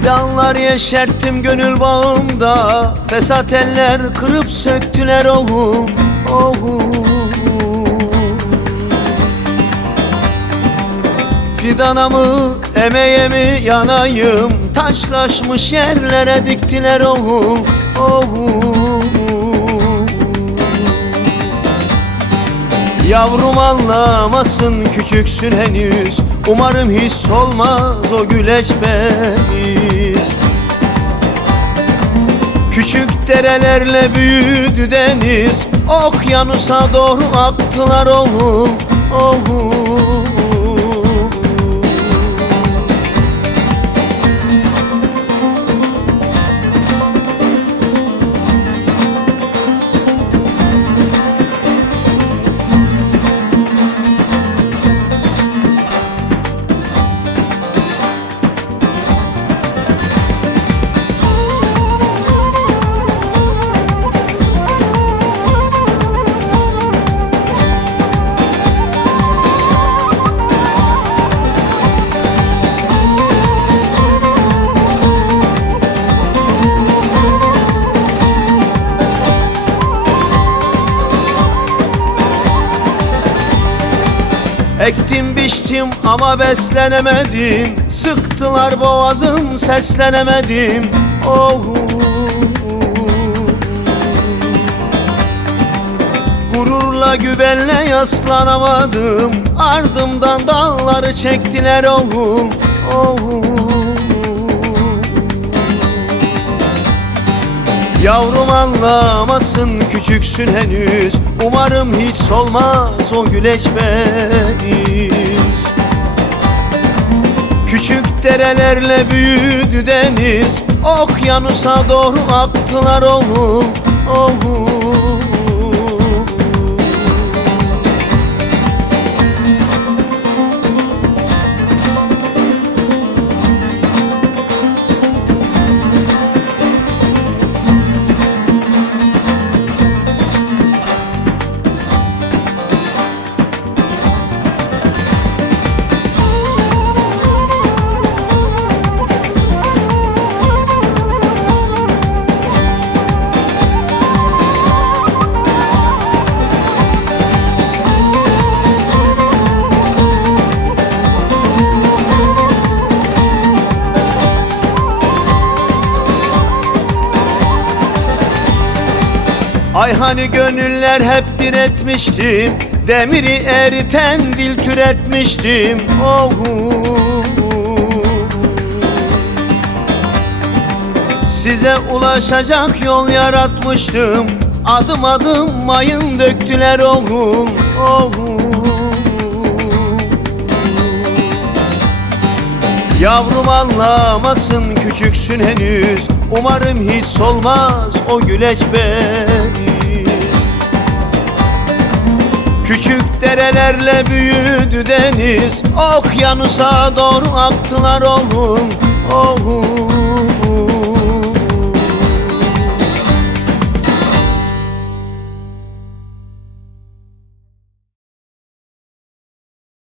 Fidanlar yeşerttim gönül bağımda, fesat eller kırıp söktüler oğul, oğul. Fidana mı, emeğe mi yanayım, taşlaşmış yerlere diktiler oğul, oğul. Yavrum anlamasın, küçüksün henüz, umarım hiç olmaz o güleç beniz. Küçük derelerle büyüdü deniz, okyanusa doğru aktılar oğul, oğul. Ektim biçtim ama beslenemedim, sıktılar boğazım seslenemedim, oh. Gururla güvenle yaslanamadım, ardımdan dağları çektiler oğul, oh. Yavrum anlamasın, küçüksün henüz, umarım hiç solmaz o güleç beniz. Küçük derelerle büyüdü deniz, okyanusa doğru aktılar oğul, oğul. Ay hani gönüller hep bir etmiştim, demiri eriten dil türetmiştim, oh. Size ulaşacak yol yaratmıştım, adım adım mayın döktüler oğul, oh. Yavrum anlamasın, küçüksün henüz, umarım hiç solmaz o güleç beniz. Küçük derelerle büyüdü deniz, okyanusa doğru aktılar oğul, oğul.